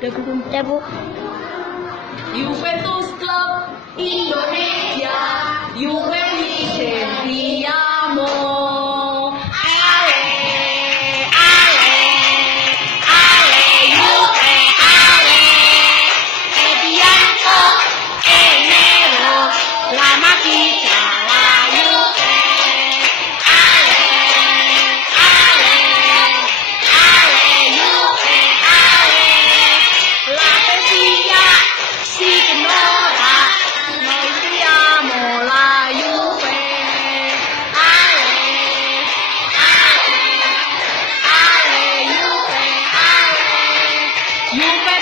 Debu. Juventus Club Indonesia, Juve li sentiamo. Ale, ale, ale, Juve, ale. E bianco e nero, la matita, la Juve. Ale, ale, ale, Juve, ale. La poesia si ignora, noi siamo la Juve. Ale, ale, ale, Juve, ale. Juve